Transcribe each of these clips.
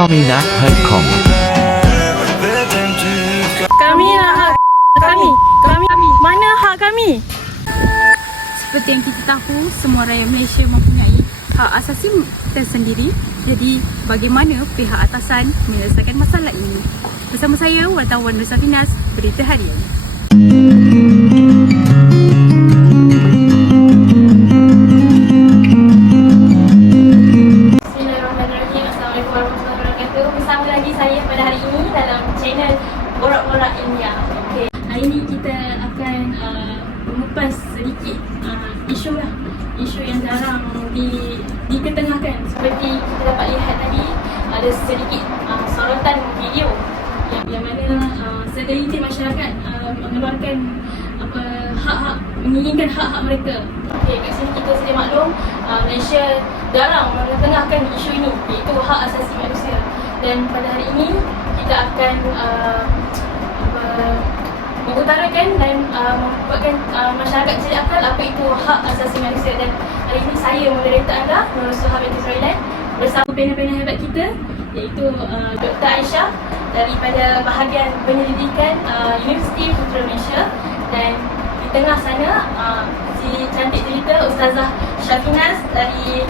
Kaminah.com. Kami nak hak kami. Mana hak kami? Seperti yang kita tahu, semua rakyat Malaysia mempunyai hak asasi tersendiri. Jadi, bagaimana pihak atasan menyelesaikan masalah ini? Bersama saya, wartawan Nur Safinas, Berita Harian. Bismillahirrahmanirrahim. Assalamualaikum warahmatullahi wabarakatuh. Bersama lagi saya pada hari ini dalam channel Borak-Borak Ilmiah. Okey, hari ini kita akan mengupas sedikit isu yang jarang diketengahkan. Seperti kita dapat lihat tadi, ada sedikit sorotan video yang mana segelintir masyarakat mengeluarkan hak-hak, menginginkan hak-hak mereka. Okey, kat sini kita sedia maklum Malaysia jarang mengetengahkan isu ini, iaitu hak asasi manusia. Dan pada hari ini kita akan mengutarakan dan membuatkan masyarakat sedia akal apa itu hak asasi manusia. Dan hari ini saya moderator anda, Nur Sahabat Israelian, bersama panel-panel hebat kita, iaitu Dr. Aisyah daripada bahagian penyelidikan Universiti Putra Malaysia, dan di tengah sana si cantik cerita Ustazah Syafinas dari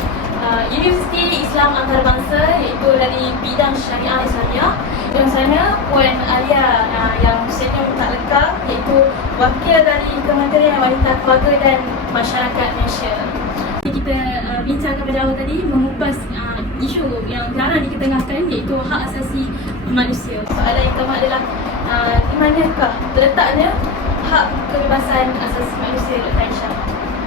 Universiti Islam Antarabangsa, iaitu dari bidang Syariah Islamiyah. Dan sana Puan Alia yang usianya tak lekar, iaitu wakil dari Kementerian Wanita Keluarga dan Masyarakat Malaysia. Kita bincangkan pada awal tadi, mengupas isu yang jarang diketengahkan, iaitu hak asasi manusia. Soalan yang pertama adalah di manakah terletaknya hak kebebasan asasi manusia, Dr. Aisyah?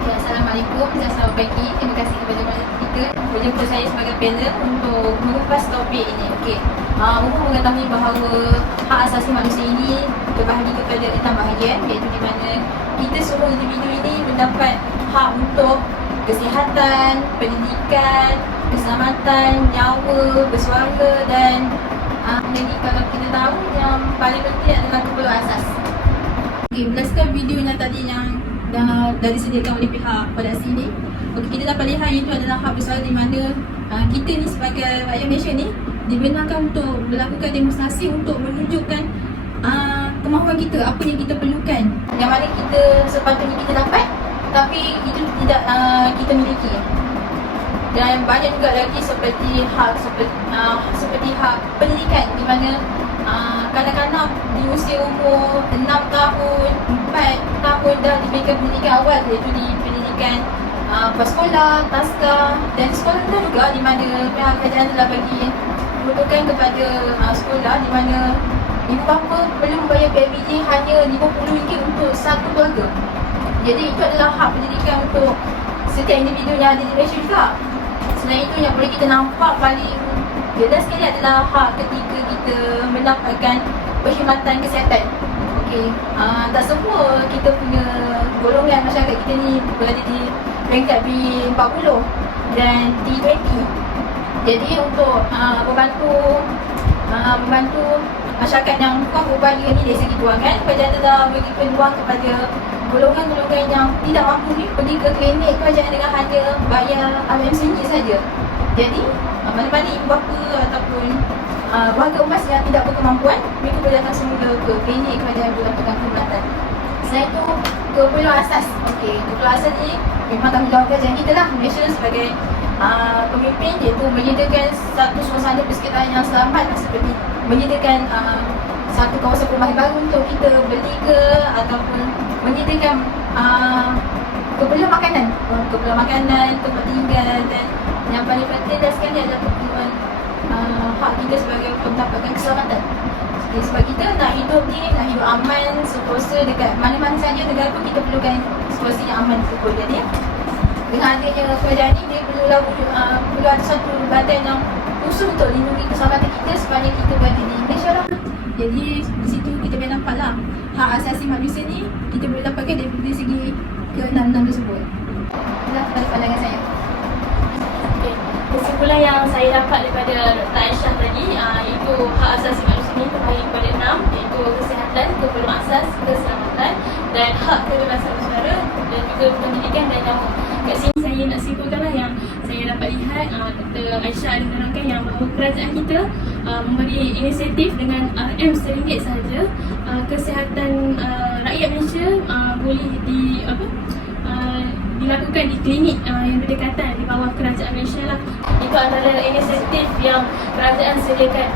Ya, Assalamualaikum dan selamat pagi. Terima kasih kepada kita menjemput saya sebagai panel untuk mengupas topik ini. Okey, umum mengetahui bahawa hak asasi manusia ini terbahagi kepada 6 bahagian, iaitu di mana kita semua individu ini mendapat hak untuk kesihatan, pendidikan, keselamatan, nyawa, bersuara dan jadi kalau kita tahu yang paling penting adalah keperluan asas. Okey, berdasarkan video yang tadi yang dah disediakan oleh pihak pada sini, okey, kita dapat lihat itu adalah hak bersuara, di mana kita ni sebagai rakyat Malaysia ni dibenarkan untuk melakukan demonstrasi untuk menunjukkan kemahuan kita, apa yang kita perlukan, yang mana kita sepatutnya kita dapat tapi itu tidak kita miliki. Dan banyak juga lagi seperti hak pendidikan, di mana kanak-kanak di usia umur 6 tahun, 4 tahun dah diberikan pendidikan awal, iaitu di pendidikan prasekolah, taska dan sekolah rendah juga, di mana pihak kerajaan telah bagi peruntukan kepada sekolah, di mana ibu bapa perlu membayar PIBG hanya RM50 untuk satu keluarga. Jadi itu adalah hak pendidikan untuk setiap individu yang ada di Malaysia juga. Selain itu, yang boleh kita nampak paling jelas sekali adalah hak ketika kita mendapatkan perkhidmatan kesihatan. Okey, tak semua kita punya golongan masyarakat kita ni berada di peringkat B40 dan T20. Jadi untuk membantu masyarakat yang kurang berbaya ni dari segi kewangan, kerajaan telah bagi peluang kepada golongan-golongan yang tidak mampu ni pergi ke klinik kerajaan dengan hanya bayar RM1 saja. Jadi mana-mana ibu bapa ataupun warga emas yang tidak berkemampuan, mereka boleh datang semula ke klinik kerajaan untuk dapatkan perkhidmatan. Selain itu, keperluan asas. Okey, keperluan asas ni memang tanggungjawab kerajaan kita lah, Malaysia sebagai pemimpin, iaitu menyediakan satu suasana persekitaran yang selamat, seperti menyediakan satu kawasan perumahan baru untuk kita beli ke, ataupun menyediakan keperluan makanan, tempat tinggal, dan yang paling penting dah sekali adalah keperluan hak kita sebagai mendapatkan keselamatan. Sebab kita nak hidup aman, seterusnya dekat mana-mana saja negara pun kita perlukan situasi yang aman tersebut. Jadi dengan adanya kerajaan ni, dia perlu ada satu badan yang khusus untuk lindungi keselamatan kita sepanjang kita berada di Malaysia lah. Jadi di situ kita boleh nampak lah hak asasi manusia ni kita boleh dapatkan dari segi ke-6 tersebut. Itulah pandangan saya. Okay. Kesimpulan yang saya dapat daripada Dr. Aisyah tadi, iaitu hak asasi manusia ini terbahagi kepada 6, iaitu kesihatan, keperluan asas, keselamatan dan hak kebebasan bersuara dan juga pendidikan dan nyawa. Kat sini saya nak simpulkanlah yang saya dapat lihat, Dr. Aisyah ada menerangkan yang bahawa kerajaan kita memberi inisiatif dengan RM RM1 sahaja. Kesihatan rakyat Malaysia boleh dilakukan di klinik yang berdekatan di bawah kerajaan Malaysia lah. Itu adalah inisiatif yang kerajaan sediakan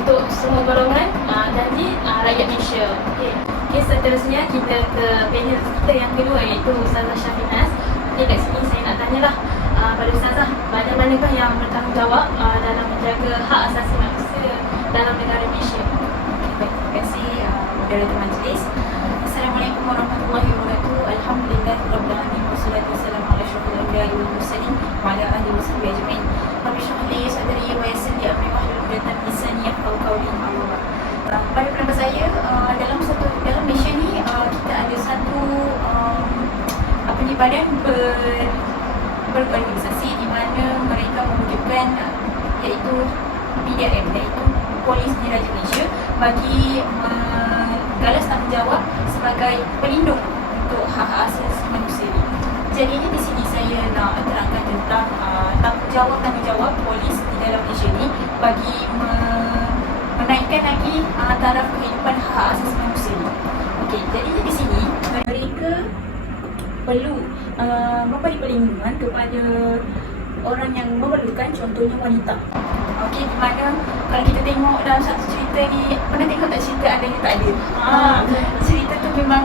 untuk semua golongan dan di rakyat Malaysia. Okey, seterusnya kita ke panel kita yang kedua, iaitu Ustazah Syafinas. Kat sini saya nak tanyalah pada Ustazah, bagaimanakah yang bertanggungjawab dalam menjaga hak asasi manusia dalam negara Malaysia? Baik, terima kasih moderator majlis. Assalamualaikum warahmatullahi wabarakatuh. Alhamdulillahirabbil alamin wassalatu wassalamu ala asyrofil anbiya'i wal mursalin wa ala alihi wasahbihi ajmain. Rabbi shrah li sadri wa yassir li amri wahlul 'uqdatam min lisani yafqahu qawli. Pada pendapat saya, dalam Malaysia ni kita ada satu badan berorganisasi di mana mereka mewujudkan iaitu PDRM, iaitu Polis Diraja Malaysia, bagi menggalas tanggungjawab sebagai pelindung untuk hak asasi manusia ini. Jadinya di sini saya nak terangkan tentang tanggungjawab polis di dalam Malaysia ini bagi menaikkan lagi taraf kehidupan hak asasi manusia ini. Okey, jadinya di sini mereka perlu memberi perlindungan kepada orang yang memerlukan, contohnya wanita. Okey, di mana kalau kita tengok dalam satu cerita ni, pernah tengok tak cerita Ada Yang Tak Ada? Cerita tu memang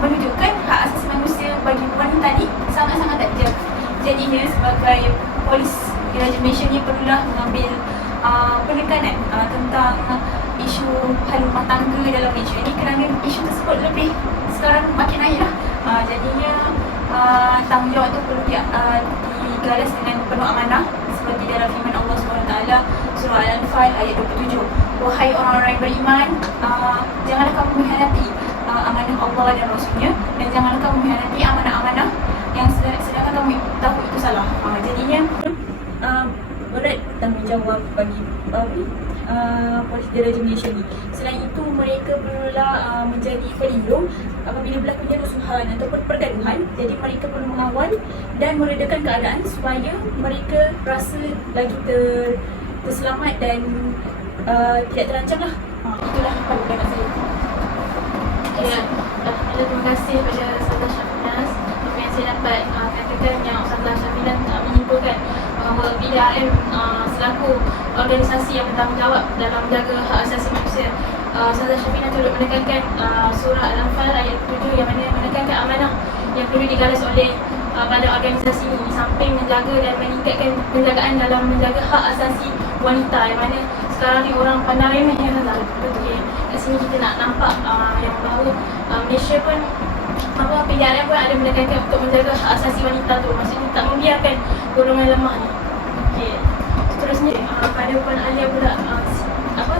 menunjukkan hak asasi manusia bagi wanita ni sangat-sangat tak dijaga. Jadinya sebagai polis Diraja Malaysia ni perlulah mengambil penekanan tentang isu hal rumah tangga dalam Malaysia ni, kerana isu tersebut lebih sekarang makin naik lah. Jadinya tanggungjawab itu perlu digalas dengan penuh amanah, seperti dalam firman Allah SWT surah Al-Anfal ayat 27. Wahai orang-orang yang beriman, janganlah kamu mengkhianati amanah Allah dan Rasulnya, dan janganlah kamu mengkhianati amanah-amanah yang sedangkan kamu tahu itu salah. Jadinya berat tanggungjawab bagi Polis Diraja Malaysia ni. Selain itu, mereka perlulah menjadi pelindung apabila berlakunya kerusuhan ataupun pergaduhan. Jadi mereka perlu mengawal dan meredakan keadaan supaya mereka rasa lagi terselamat dan tidak terancam lah. Itulah pandangan saya. Ya, terima kasih kepada Ustazah Syafinas. Apa yang saya dapat katakan yang Ustazah Syafinas menyimpulkan bahawa PDRM selaku organisasi yang bertanggungjawab dalam menjaga hak asasi manusia. Ustazah Syafinas turut menekankan surah Al-Anfal ayat 7 yang mana menekankan amanah yang perlu digalas oleh badan organisasi ini, di samping menjaga dan meningkatkan penjagaan dalam menjaga hak asasi wanita, yang mana sekarang ni orang pandang remeh ya Ustazah. Okey, kat sini kita nak nampak yang bahawa Malaysia pun PDRM pun ada menekankan untuk menjaga hak asasi wanita tu, maksudnya tak membiarkan golongan lemah ni. Okey, seterusnya pada Puan Alia pula,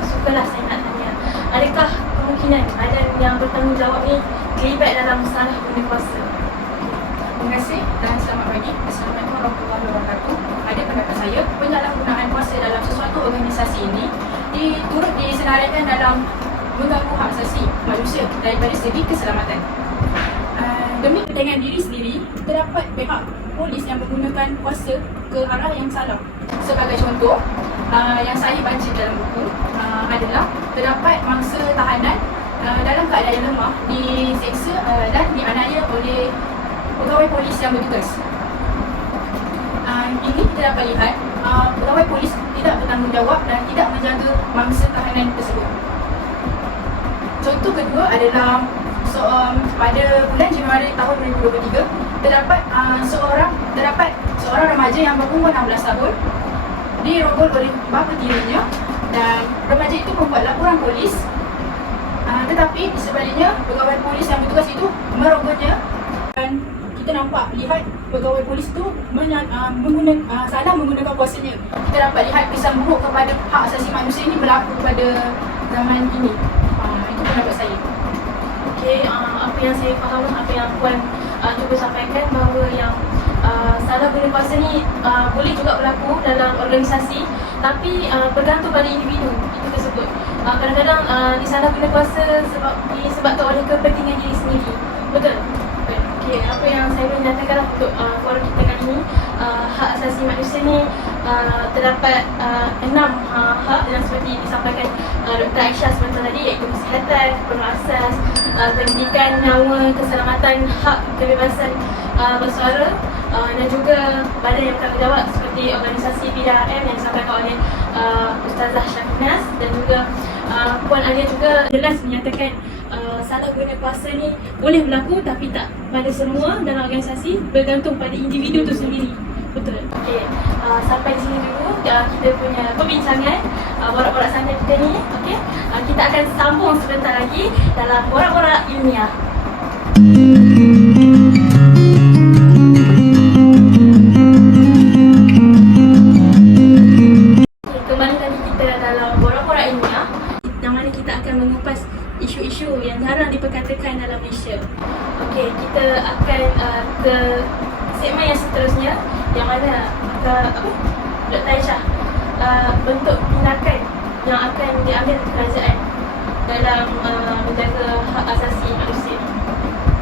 sukalah saya nak tanya, adakah kemungkinan badan yang bertanggungjawab ni terlibat dalam salah guna kuasa? Terima kasih dan selamat pagi. Assalamualaikum warahmatullahi wabarakatuh. Pada pendapat saya, penyalahgunaan kuasa dalam sesuatu organisasi ini turut disenaraikan dalam mengganggu hak asasi manusia daripada segi keselamatan. Demi kepentingan diri sendiri, terdapat pihak polis yang menggunakan kuasa ke arah yang salah. Sebagai contoh, yang saya baca dalam buku adalah terdapat mangsa tahanan dalam keadaan lemah diseksa dan dianiaya oleh pegawai polis yang bertugas. Ini kita dapat lihat pegawai polis tidak bertanggungjawab dan tidak menjaga mangsa tahanan tersebut. Contoh kedua adalah pada bulan Januari tahun 2023 terdapat seorang remaja yang berumur 16 tahun dirogol oleh bapa tirinya, dan remaja itu membuat laporan polis, tetapi di sebaliknya pegawai polis yang bertugas itu merogolnya, dan kita lihat pegawai polis itu salah menggunakan kuasanya. Kita dapat lihat kesan buruk kepada hak asasi manusia ini berlaku pada zaman ini. Itu pendapat saya. Okey, apa yang saya faham, apa yang Puan cuba sampaikan, bahawa yang salah guna kuasa ni boleh juga berlaku dalam organisasi, tapi bergantung pada individu itu tersebut. Kadang-kadang disalah guna kuasa disebabkan oleh kepentingan diri sendiri. Betul? Okey. Okay, apa yang saya boleh nyatakan untuk forum kita kali ini, hak asasi manusia ni terdapat 6 hak yang seperti disampaikan Dr. Aisyah sebentar tadi, iaitu kesihatan, penuh asas, pendidikan, nyawa, keselamatan, hak kebebasan bersuara, dan juga badan yang bertanggungjawab seperti organisasi PDRM yang disampaikan oleh Ustazah Syafinas, dan juga Puan Alia juga jelas menyatakan salah guna kuasa ni boleh berlaku tapi tak pada semua dalam organisasi, bergantung pada individu tu sendiri. Betul. Okey, sampai di sini dulu kita punya perbincangan borak-borak santai kita ni. Okey, kita akan sambung sebentar lagi dalam borak-borak ilmiah. Okay, kembali lagi kita dalam borak-borak ilmiah, yang mana kita akan mengupas isu-isu yang jarang diperkatakan dalam Malaysia. Okey, kita akan ke segmen yang seterusnya, yang mana Dr. Aisyah, bentuk tindakan yang akan diambil kerajaan dalam menjaga hak asasi manusia.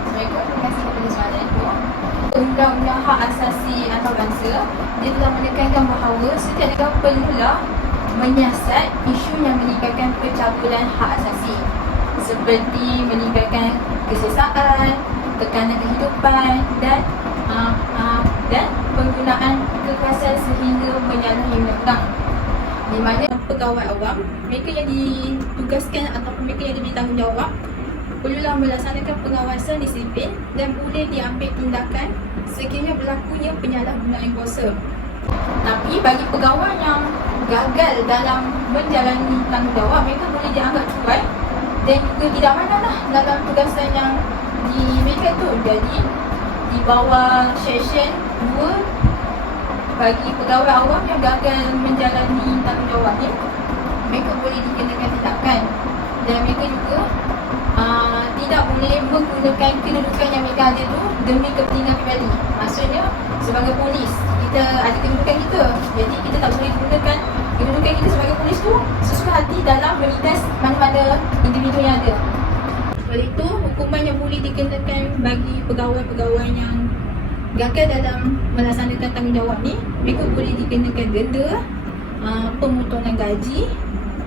Assalamualaikum, terima kasih kepada soalan itu. Undang-Undang Hak Asasi Antarabangsa dia telah menekankan bahawa setiap negara perlulah menyiasat isu yang melibatkan pencabulan hak asasi, seperti melibatkan kesesaan, tekanan kehidupan dan penggunaan kekerasan sehingga menyalahi undang-undang. Di mana pegawai awam, mereka yang ditugaskan ataupun mereka yang diberi tanggungjawab perlulah melaksanakan pengawasan disiplin dan boleh diambil tindakan sekiranya berlakunya penyalahgunaan kuasa. Tapi bagi pegawai yang gagal dalam menjalani tanggungjawab, mereka boleh dianggap cuai dan juga tidak mandanglah dalam tugasan yang diberikan tu. Jadi di bawah seksyen 2, bagi pegawai awam yang gagal menjalani tanggungjawabnya, mereka boleh dikenakan tindakan, dan mereka juga tidak boleh menggunakan kedudukan yang mereka ada tu demi kepentingan pribadi. Maksudnya sebagai polis, kita ada kedudukan kita, jadi kita tak boleh gunakan kedudukan kita sebagai polis tu sesuai hati dalam melindas mana-mana individu yang ada. Oleh itu, hukuman yang boleh dikenakan bagi pegawai-pegawai yang gagal dalam melaksanakan tanggungjawab ni, mereka boleh dikenakan denda, pemotongan gaji,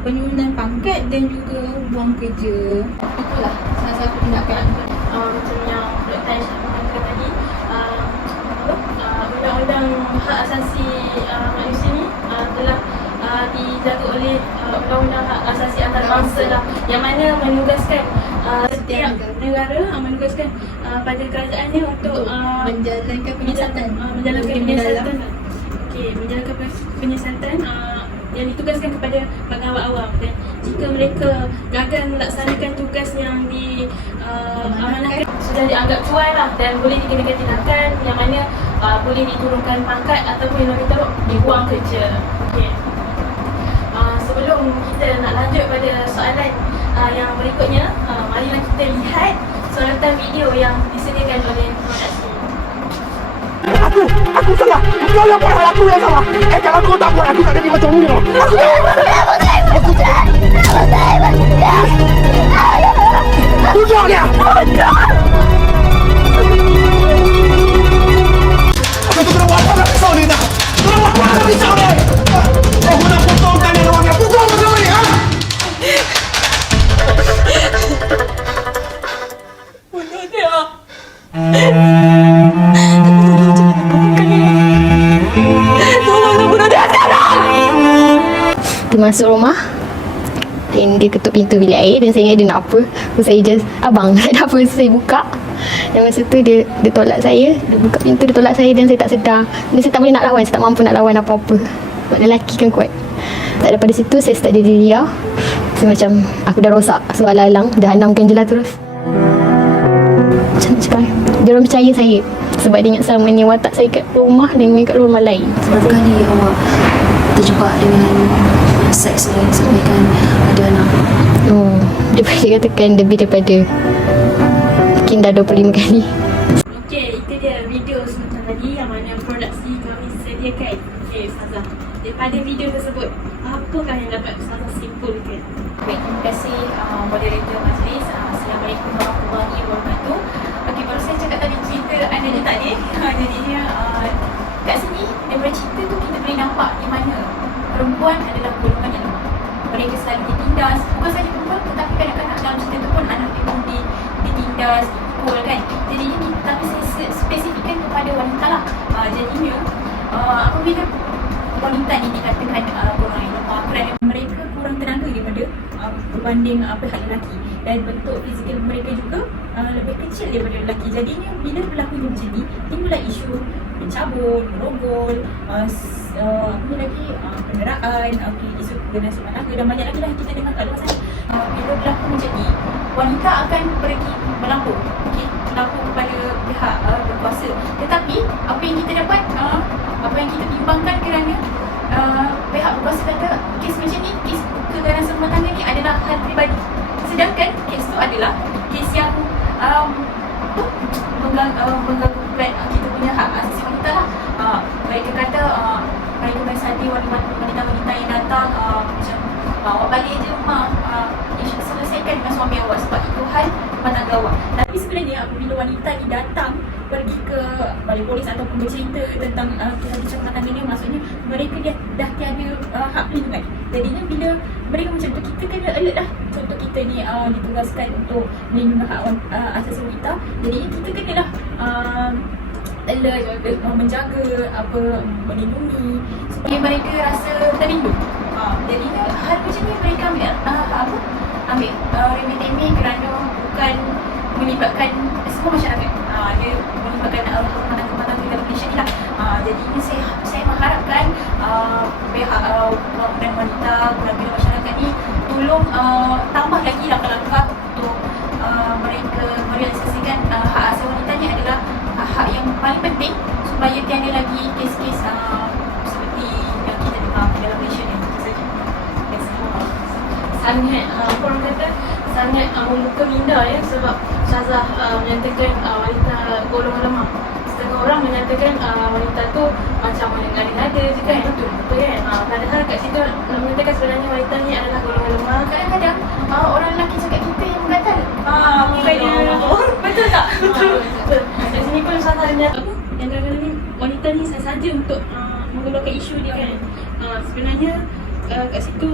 penurunan pangkat dan juga buang kerja. Itulah salah satu tindakan. Macam yang Dr. Aisyah mengatakan tadi, Undang-Undang Hak Asasi Manusia ni telah dijaga oleh Undang-Undang Hak Asasi Antarabangsa lah, yang mana menugaskan setiap negara menugaskan pada kerajaannya untuk menjalankan penyiasatan. Okey, menjalankan penyiasatan yang ditugaskan kepada pegawai awam, dan jika mereka gagal melaksanakan tugas yang diamanahkan, sudah dianggap cuai lah dan boleh dikenakan tindakan yang mana boleh diturunkan pangkat ataupun yang lebih teruk dibuang kerja. Okey. Sebelum kita nak lanjut pada soalan yang berikutnya, marilah kita lihat soratan video yang disediakan oleh produksi. Aku salah. Kau yang buat aku yang salah. Kalau kau tak buat, aku tak jadi macam ni. Tunjuk dia. Aku tu kena buat apa nak pisau ni tak? Kena buat apa nak pisau ni? Kau nak potongkan yang orang yang pukul macam ni, ha? Bunuh dia. Dia masuk rumah dan dia ketuk pintu bilik air dan saya ingat dia nak apa. So saya just, abang ada apa? So saya buka. Dan masa tu dia tolak saya. Dia buka pintu, dia tolak saya dan saya tak sedar. Dan saya tak boleh nak lawan, saya tak mampu nak lawan apa-apa. Sebab lelaki kan kuat. Tak daripada situ saya start jadi dia. Saya macam aku dah rosak. So alang-alang dah hanamkan je lah terus. Macam nak cakap, dia orang percaya saya sebab dia ingat selama ni watak saya kat rumah dengan kat rumah lain. Berapa kali awak terjebak dengan seks lain sebabkan ada anak? Dia boleh katakan lebih daripada mungkin dah 25 kali. Okey, itu dia video sebentar tadi yang mana produksi kami sediakan. Okey, Ustazah, daripada video tersebut, apakah yang dapat Ustazah simpulkan? Baik, terima kasih moderator majlis. Assalamualaikum warahmatullahi wabarakatuh. Okey, baru saya cakap tadi cerita anda je tak ada. Jadinya kat sini daripada cerita tu kita boleh nampak di mana perempuan adalah golongan yang lemah. Mereka selalu ditindas, bukan saja perempuan tetapi kadang-kadang dalam cerita tu pun anak dia pun ditindas, dipukul kan. Jadinya tapi saya spesifikkan kepada wanita lah. Jadinya apabila wanita ni dikatakan golongan yang lemah kerana mereka kurang tenaga daripada berbanding pihak lelaki, dan bentuk fizikal mereka juga lebih kecil daripada lelaki. Jadinya bila berlaku macam ni, timbullah isu mencabut, merogol, apa lagi, penderaan, isu keganasan rumah tangga dan banyak lagi lah kita dengar kat luar sana. Bila berlaku macam ni, wanita akan pergi melapor, melapor kepada pihak berkuasa. Tetapi apa yang kita dapat, apa yang kita bimbangkan kerana pihak berkuasa kata kes macam ni, kes keganasan rumah tangga ni adalah hal peribadi. Sedangkan kes tu adalah kes yang mengganggukan kita punya hak asasi wanita lah. Mereka kata mereka menasihati wanita-wanita yang datang macam awak balik je rumah, selesaikan dengan suami awak sebab itu hal rumah tangga awak. Tapi sebenarnya apabila wanita ni datang pergi ke balai polis ataupun bercerita tentang kisah rumah tangga ni, maksudnya mereka dah tiada hak perlindungan. Jadinya bila mereka macam tu, kita kena alert lah. Contoh kita ni ditugaskan untuk melindungi hak asasi wanita, jadi kita kena lah alert, menjaga, melindungi supaya mereka rasa terlindung. Jadinya hal macam ni mereka ambil remeh-temeh kerana bukan melibatkan semua masyarakat. Dia melibatkan rumah tangga dalam Malaysia ni lah. Jadinya saya mengharapkan pihak dan wanita, pula masyarakat ni tolong tambah lagi langkah-langkah untuk mereka merealisasikan hak asasi wanita ni adalah hak yang paling penting supaya tiada lagi kes-kes seperti yang kita dengar dalam Malaysia ni. Itu saja. Sangat orang kata sangat membuka minda ya, sebab Syazah menyatakan wanita golongan lemah. Setengah orang menyatakan wanita tu macam mengada-ngada je kan. Betul kan. Padahal kat situ menyatakan sebenarnya wanita ni adalah golongan lemah. Kadang-kadang orang lelaki cakap kita yang menggatal. Bukannya Betul tak? betul. Kat sini pun Syazah menyatakan yang kadang-kadang ni wanita ni sahaja untuk mengeluarkan isu dia kan. Sebenarnya kat situ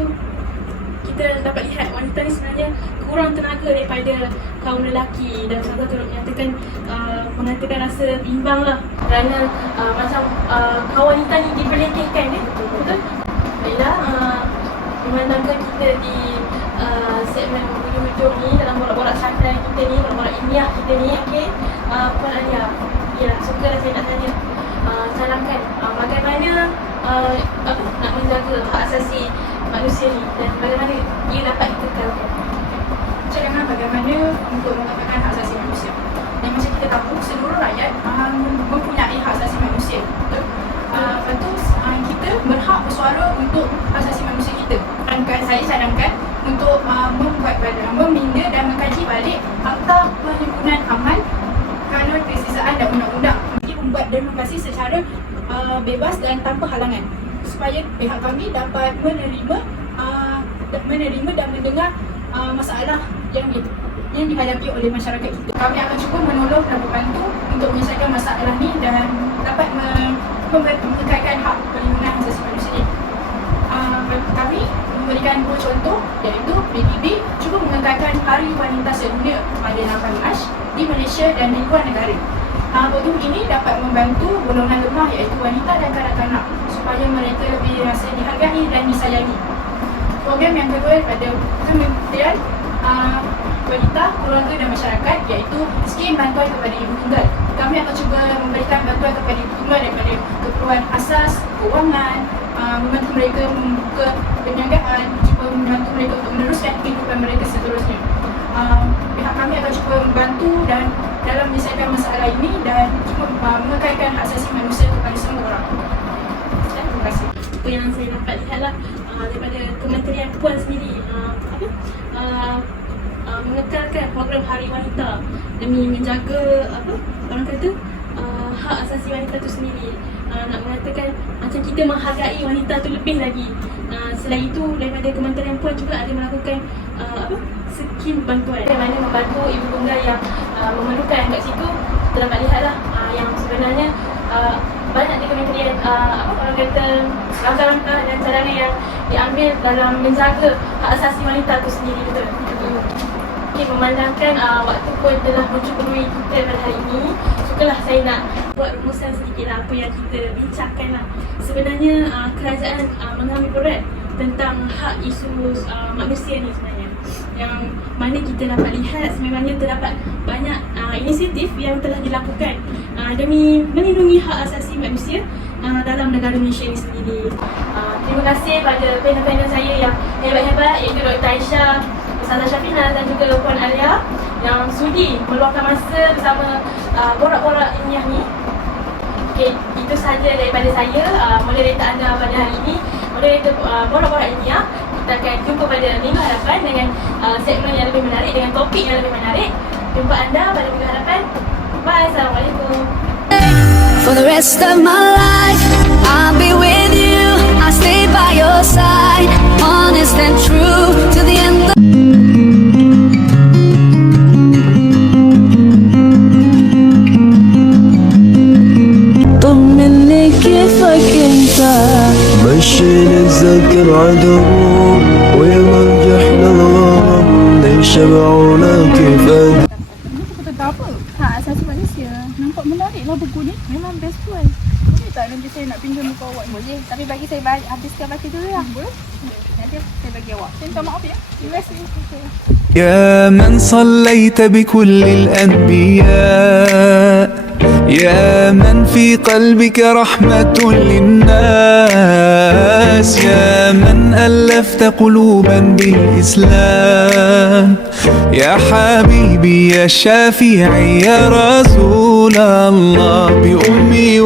kita dapat lihat wanita ni sebenarnya kurang tenaga daripada kaum lelaki, dan Syazah turut mengatakan rasa bimbang lah kerana macam kaum wanita ni diperlekehkan betul? Baiklah, memandangkan kita di segmen hujung-hujung ni dalam borak-borak santai kita ni, borak-borak ilmiah kita ni, okey, Puan Alia, yalah, suka lah saya nak tanya, sarankan bagaimana nak menjaga hak asasi manusia ni dan bagaimana ia dapat dikekalkan. Cadangan bagaimana untuk mengatakan hak asasi manusia. Dan macam kita tahu, seluruh rakyat mempunyai hak asasi manusia. Betul? Lepas tu kita berhak bersuara untuk hak asasi manusia kita. Dan saya cadangkan untuk meminda dan mengkaji balik Akta Perhimpunan Amal Kanun Kesisaan dan Undang-Undang. Ia membuat demokrasi secara bebas dan tanpa halangan, supaya pihak kami dapat menerima dan mendengar masalah yang dihadapi oleh masyarakat kita. Kami akan cuba menolong dan membantu untuk menyelesaikan masalah ni dan dapat mengekalkan hak perlindungan asasi manusia ni. Kami memberikan dua contoh, iaitu PBB cuba mengekalkan Hari Wanita Sedunia pada 8 Mac di Malaysia dan di luar negara. Program ini dapat membantu golongan lemah iaitu wanita dan kanak-kanak supaya mereka lebih rasa dihargai dan disayangi. Program yang kedua pada Kementerian Wanita, Keluarga dan Masyarakat iaitu skim bantuan kepada ibu tunggal. Kami akan cuba memberikan bantuan kepada ibu tunggal daripada keperluan asas, kewangan, membantu mereka membuka perniagaan, cuba membantu mereka untuk meneruskan kehidupan mereka seterusnya. Pihak kami akan cuba membantu dan dalam menyelesaikan masalah ini dan cuba mengekalkan hak asasi manusia kepada semua orang. Terima kasih. Apa yang saya dapat lihatlah daripada Kementerian Puan sendiri mengekalkan program Hari Wanita demi menjaga orang kata hak asasi wanita tu sendiri. Nak mengatakan macam kita menghargai wanita tu lebih lagi. Selain itu daripada Kementerian Puan juga ada melakukan skim bantuan, bagaimana membantu ibu tunggal yang memerlukan kat situ terdapat lihatlah yang sebenarnya banyak di kementerian orang kata langkah-langkah dan caranya yang diambil dalam menjaga hak asasi wanita itu sendiri, betul. Okay, memandangkan waktu pun telah mencukupui kita pada hari ini, sukalah saya nak buat rumusan sedikit apa yang kita bincangkan lah. Sebenarnya kerajaan mengambil peran tentang hak isu manusia ni sebenarnya, yang mana kita dapat lihat sebenarnya terdapat banyak inisiatif yang telah dilakukan demi melindungi hak asasi manusia dalam negara Malaysia ini sendiri. Terima kasih pada panel-panel saya yang hebat-hebat, iaitu Dr. Aisyah, Ustazah Syafina dan juga Puan Alia yang sudi meluangkan masa bersama borak-borak ilmiah ni. Okay, itu sahaja daripada saya, moderator anda pada hari ini, moderator borak-borak ilmiah. Kita akan jumpa pada Minggu hadapan dengan segmen yang lebih menarik, dengan topik yang lebih menarik. Jumpa anda pada minggu hadapan. Bye, Assalamualaikum. For the rest of my life, I'll be with you. I'll stay by your side, honest and true to the end. طمني كيفك انت مشي نتذكر عدو ويلا نجح للغرام ليش شبعونا كيف Buku tentang apa? Hak asasi manusia. Nampak menarik lah buku ni. Memang best pun. Boleh tak nanti saya nak pinjam buku awak? Boleh. Tapi bagi saya habiskan baca dulu lah. Boleh? Nanti saya bagi awak. Saya minta maaf ya. Terima kasih. يا من صليت بكل الأنبياء يا من في قلبك رحمة للناس يا من ألفت قلوبا بالإسلام يا حبيبي يا شافعي يا رسول الله بأمي